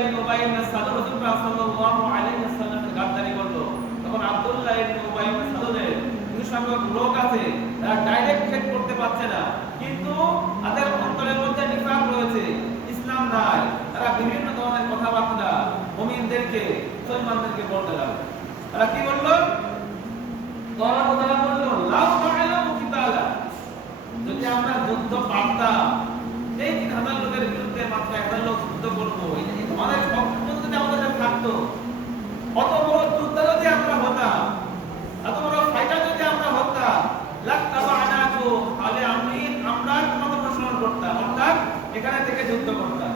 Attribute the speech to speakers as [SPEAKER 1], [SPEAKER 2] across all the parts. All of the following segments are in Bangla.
[SPEAKER 1] ইবনে উবাই ইবনে সালুল রাসূলুল্লাহ সাল্লাল্লাহু আলাইহি ওয়াসাল্লামের গাদ্দারি করল। তখন আব্দুল্লাহ ইবনে উবাই ইবনে সালুলের সংখ্যক লোক আছে, তারা ডাইরেক্ট হেড করতে পারছে না। কিন্তু তাদের অন্তরের মধ্যে নিফাক রয়েছে, ইসলাম নাই, তারা বিভিন্ন ধরনের কথাবার্তা মুমিনদেরকে, মুসলমানদেরকে বলতে লাগল। তারা কি বলল? তারা বলল লাউ তাআলামু কিতালা। যদি আমরা যুদ্ধ পারতাম এই তিন হাজার লোকের বিরুদ্ধে মাত্র এক হাজার লোক যুদ্ধ করব। আমাদের সক্ষমতা যদি আমাদের থাকতো, অত বড় যোদ্ধা যদি আমরা হতাম, এত বড় ফাইটার যদি আমরা হতাম এখানে থেকে যুদ্ধ করতাম।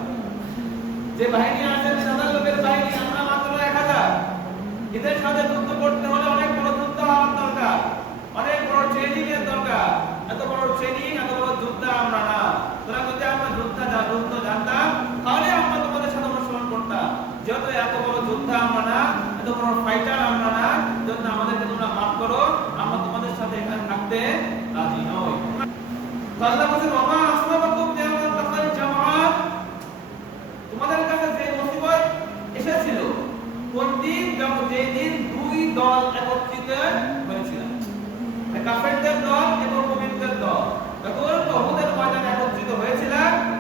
[SPEAKER 1] যে বাহিনী আছে, তিন হাজার লোকের বাহিনী, আমরা মাত্র এক হাজার। এদের সাথে যুদ্ধ করতে হলে অনেক বড় দরকার, অনেক বড় ট্রেনিং এর দরকার, এত বড় ট্রেনিং এত বড় যুদ্ধ আমরা না তোরা যদি আমরা যুদ্ধ যা- যুদ্ধ জানতাম তাহলে আমরা তোমাদের সাথে অনুসরণ করতাম যেহেতু এত বড় যুদ্ধ আমরা না ফাইটার আমরা না জন্য আমাদেরকে তোমরা মাফ করো, আমরা তোমাদের সাথে এখানে থাকতে রাজি নই। তো আল্লাহ বলছেন ওমা আসলামাকুম নিয়ামাত তাকাল জামাআত তোমাদের কাছে যে মুসিবত এসেছিল, কোন দিন যখন যে দিন দুই দল একত্রিত হয়েছিল। কাফেরদের দল এবং মুমিনদের দল। যখন তহুদের ময়দানে একত্রিত হয়েছিল,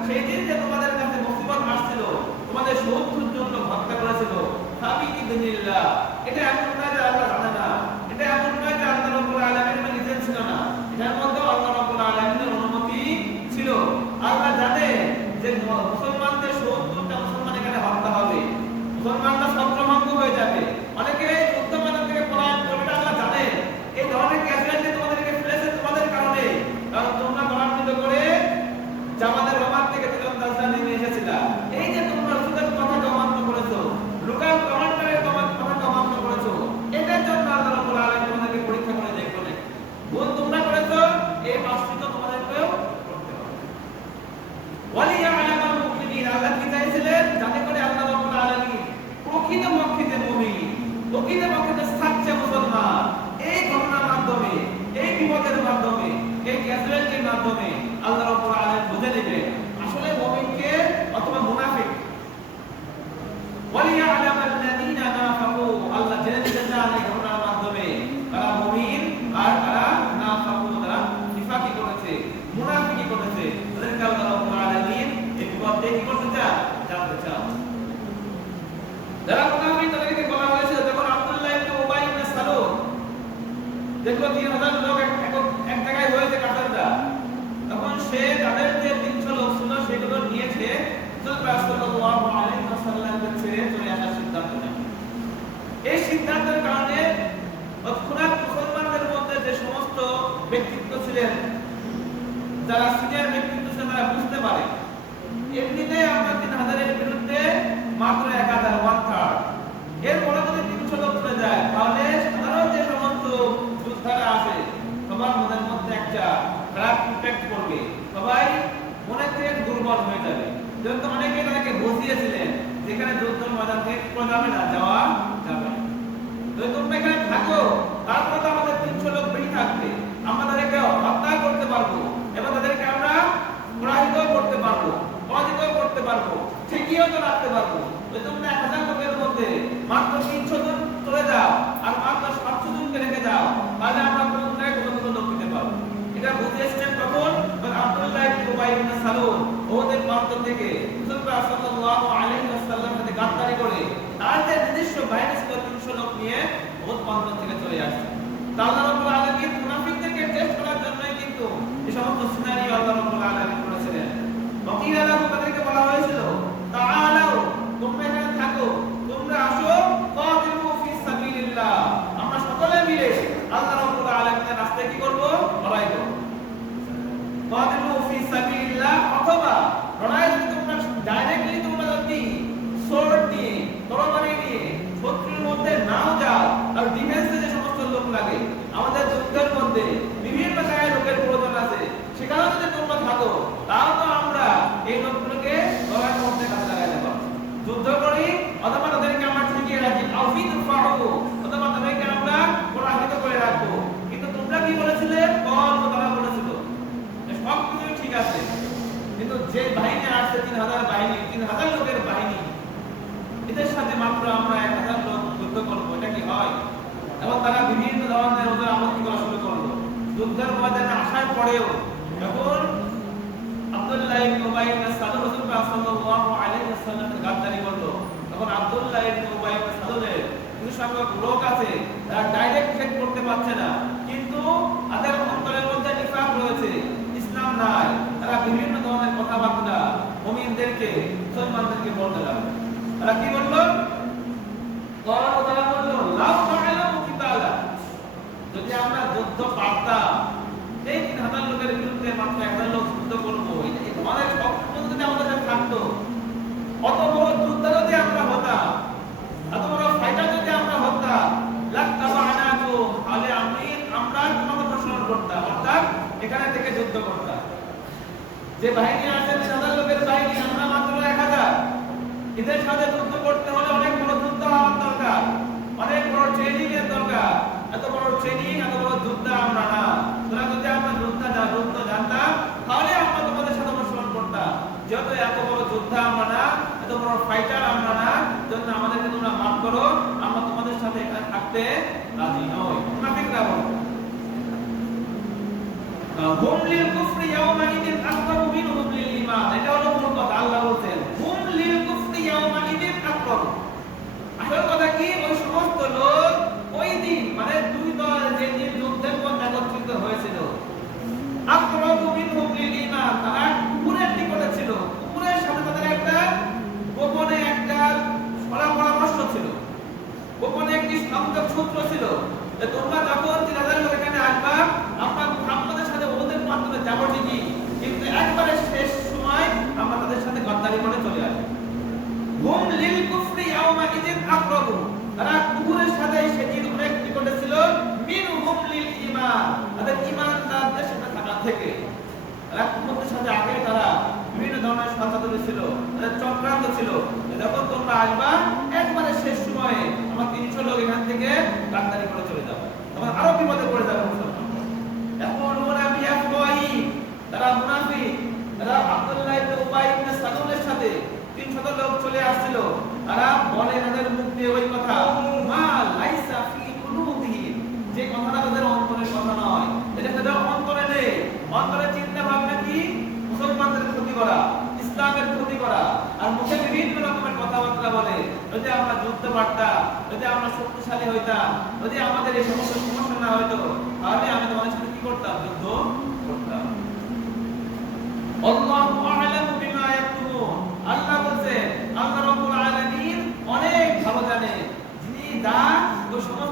[SPEAKER 1] সেই দিন যে তোমাদের কাছে মুসিবত আসছিল, তোমাদের শত্রুর জন্য হত্যা করেছিল সাবি ইদনিল্লাহ এটা এমন নয় যে আল্লাহ জানে না এটা এমন নয় যে আল্লাহ রাব্বুল আলামিন নিজে ছিল না এটার মধ্যে আল্লাহ রাব্বুল আলামিনের অনুমতি ছিল আল্লাহ জানে যে মুসলমানদের সত্তরটা মুসলমান এখানে হত্যা হবে মুসলমানরা ছত্রভঙ্গ হয়ে যাবে অনেকে যুদ্ধ ময়দান থেকে পলায়ন করবে এটা আল্লাহ জানে এই ধরনের ক্যাজুয়ালিটি তোমাদেরকে ফেলেছে তোমাদের কারণে কারণ তোমরা বরাদ্দ করে জামাতের রমান থেকে তীরন্দাজরা নেমে এসেছিলা এই যে তোমরা রসুলের কথা অমান্য করেছ লোকাল কমান্ডারের কথা অমান্য করেছ এটার জন্য আল্লাহ রাব্বুল আলামিন তোমাদেরকে পরীক্ষা করে দেখল না ভুল তোমরা করেছ এই পাঁচটি তো তোমাদেরকেও করতে হবে ওয়ালিয়ালামাল মুমিনিন আল্লাহ কি চাইছিলেন যাতে করে আল্লাহ রাব্বুল আলামিন প্রকৃত পক্ষে মুমিন এই ঘটনার মাধ্যমে এই বিপদের মাধ্যমে এই ক্যাজুয়ালিটির মাধ্যমে আল্লাহ রাব্বুল আলামিন বুঝে দেবে আসলে মুমিনকে অথবা মুনাফিক ওয়ালিয়ালামাল লাযিনা নাফাকু আল্লাহ জেনে দিতে চান এই ঘটনার মাধ্যমে তারা মুমিন আর তারা নাফাকু তারা নিফাকি করেছে মুনাফিকি করেছে তাদেরকে আল্লাহ রাব্বুল আলামিন এই বিপদ থেকে কি করতে চান জানতে চান যারা মুনাফিক তাদেরকে বলা হয়েছিল যখন আব্দুল্লাহ ইবনে উবাই ইবনে সালুল দেখল তিন হাজার লোক এক এক- এক জায়গায় হয়েছে কাফেররা তখন সে তাদের যে তিনশো লোক ছিল সেগুলো নিয়েছে সাল্লাল্লাহু আলাইহি ওয়াসাল্লামকে ছেড়ে চলে আসার সিদ্ধান্ত নেয় এই সিদ্ধান্তের কারণে মুসলমানদের মধ্যে যে সমস্ত ব্যক্তিত্ব ছিলেন, যারা সিনিয়র ব্যক্তিত্ব ছিলেন তারা বুঝতে পারে। এমনিতে আমরা তিন হাজারের বিরুদ্ধে মাত্র এক হাজার ওয়ান থার্ড এরপরে যদি তিনশো লোক চলে যায়। তাহলে সাধারণ যে সমস্ত যোদ্ধারা আছে, সবার মনের মধ্যে একটা খারাপ ইম্প্যাক্ট পড়বে। সবাই মনে থেকে দুর্বল হয়ে যাবে। যেহেতু অনেকে তাদেরকে বুঝিয়েছিলেন যেখানে যুদ্ধ ময়দান থেকে যাবে না, যাওয়া যদি তোমরা এখানে থাকো তারপরে তো আমাদের তিনশো লোক বেশি থাকবে। আমরা তাদেরকে হত্যা করতে পারব এবং তাদেরকে আমরা পরাজিত করতে পারব পরাজিত করতে পারব ঠিকইও তো রাখতে পারব। তোমরা এক হাজার লোকের মধ্যে মাত্র তিনশো জন চলে যাও আর মাত্র সাতশো জনকে রেখে যাও, তাহলে আমরা কোনো জায়গায় কোনো কোনো লোক দিতে পারব। এটা বুঝিয়েছিলেন কখন? আব্দুল্লাহ ইবনে উবাই ওদের প্রান্ত থেকে। রাসূলুল্লাহ সাল্লাল্লাহু আলাইহি ওয়াসাল্লামের সাথে গাদ্দারি করে তার যে নিজস্ব বাহিনী ছিল 300 লোক নিয়ে বহুত বন্ধন থেকে চলে আসে তা আল্লাহ রাব্বুল আলামিন মুনাফিকদেরকে টেস্ট করার জন্যই কিন্তু এই সমস্ত সিনারিও আল্লাহ রাব্বুল আলামিন করেছিলেন ওয়াকিল আলাহু তাদেরকে বলা হয়েছিল তাআলাউ তোমরা এখানে থাকো তোমরা আসো কাতিলু ফি সাবিলিল্লাহ আমরা সকলে মিলে আল্লাহ রাব্বুল আলামিনের রাস্তায় কি করব লড়াই করব কাতিলু ফি সাবিলিল্লাহ অথবা লড়াই যদি তোমরা ডাইরেক্টলি তোমরা যদি সোর্ড নিয়ে তরবারি নিয়ে শত্রুর মধ্যে নাও যাও আর ডিফেন্সে যে সমস্ত লোক লাগে আমাদের যুদ্ধের মধ্যে বিভিন্ন জায়গায় লোকের প্রয়োজন আছে সেখানেও যদি তোমরা থাকো তাও তো আমরা এই লোকগুলোকে লড়াইয়ের মধ্যে কাজে লাগাইতে পারব যুদ্ধ করি অথবা তাদেরকে আমরা ঠেকিয়ে রাখি আউফিদ ফাড়ু অথবা তাদেরকে আমরা পরাজিত করে রাখব কিন্তু তোমরা কি বলেছিলে কল তারা বলেছিল যে সব কিছু ঠিক আছে কিন্তু যে বাহিনী আসছে তিন হাজার বাহিনী তিন হাজার লোকের বাহিনী এদের সাথে মাত্র আমরা এক হাজার লোক যুদ্ধ করব, এটা কি হয়? এবং তারা বিভিন্ন ধরনের ওদের আপত্তি করা শুরু করল। যুদ্ধের ময়দানে আসার পরেও যখন আব্দুল্লাহ গাদ্দারি করল, তখন আব্দুল্লাহ কিছু সংখ্যক লোক আছে, তারা ডাইরেক্ট করতে পারছে না। কিন্তু তাদের অন্তরের মধ্যে নিফাক রয়েছে, ইসলাম নাই, তারা বিভিন্ন ধরনের কথাবার্তা মুমিনদেরকে, মুসলমানদেরকে বলতে লাগল। তারা কি বলল? যুদ্ধ এই তিন হাজার লোকের বিরুদ্ধে মাত্র এক হাজার লোক যুদ্ধ করব। এই ধরনের যদি আমাদের কাছে থাকতো? অত বড় যুদ্ধ যদি আমরা হতাম এত বড় ফাইটার যদি আমরা হতাম করতাম যে বাহিনী আছে হাজার লোকের বাহিনী, আমরা মাত্র এক হাজার। এদের সাথে যুদ্ধ করতে হলে অনেক বড় যুদ্ধ দরকার, অনেক বড় ট্রেনিং এর দরকার। এত বড় ট্রেনিং এত বড় যুদ্ধ আমরা না। তোরা যদি আমরা যুদ্ধ যা, যুদ্ধ জানতাম, তাহলে আমরা তোমাদের সাথে অনুসরণ করতাম। যেহেতু এত বড় যুদ্ধ আমরা না, এত বড় ফাইটার আমরা না জন্য আমাদেরকে তোমরা মাফ করো, আমরা তোমাদের সাথে এখানে থাকতে রাজি নই। মুনাফিকরা বলো? হুম লিল কুফরি ইয়াওমাইদিন আকবারু মিনহুম লিল ঈমান এটা হলো মূল কথা আল্লাহ বলছেন হুম লিল কুফরি ইয়াওমাইদিন আকবারু আসল কথা কি ওই সমস্ত লোক ওই দিন মানে দুই দল যে দিন যুদ্ধের পর একত্রিত হয়েছিল আকবারু মিনহুম লিল ঈমান তারা কুকুরের নিকটে ছিল কুকুরের সাথে তাদের একটা গোপনে একটা সরা পরামর্শ ছিল গোপনে একটি সংযোগ সূত্র ছিল যে তোমরা যখন তিন হাজার লোক এখানে আসবা আমরা মুহাম্মাদের সাথে ওদের মাধ্যমে যাব ঠিকই কিন্তু একবারে শেষ সময় আমরা তাদের সাথে গদ্দারি করে চলে আসি হুম লিল ইয়াওমা আকরাবু তারা কুকুরের সাথে সেদিন অনেক নিকটে ছিল মিন হুম লিল ঈমান। তাদের ঈমান সাথে থাকা থেকে। তারা কুকুরের সাথে আগে তারা বিভিন্ন ধরনের সচেতন ছিল, তাদের চক্রান্ত ছিল যখন তোমরা আসবা, একবারে শেষ সময়ে আমার তিনশো লোক এখান থেকে গাদ্দারি করে চলে যাবে। তখন আরও বিপদে পড়ে যাবে এখন ওরা বিয়াফওয়াহি তারা মুনাফিক। তারা আব্দুল্লাহ ইবনে উবাই ইবনে সালুলের সাথে 300 লোক তারা বলে তাদের মুখ দিয়ে ওই কথা, মা লাইসা ফি কুলুবিহিম যে কথাটা তাদের অন্তরের কথা নয়, এটা তাদের অন্তরে নেই। অন্তরে চিন্তা ভাবনা কি? মুসলমানদের ক্ষতি করা, ইসলামের ক্ষতি করা। আর মুখে বিভিন্ন রকমের কথাবার্তা বলে, যদি আমরা যুদ্ধ পারতাম, যদি আমরা শক্তিশালী হইতাম, যদি আমাদের এই সমস্ত সমস্যা না হইতো, তাহলে আমি তোমাদের সাথে কি করতাম? যুদ্ধ করতাম। আল্লাহু আ'লামু বিমা ইয়াকতুমুন আল্লাহ রাব্বুল আলামিন অনেক ভালো জানে যিনি দা ওই সমস্ত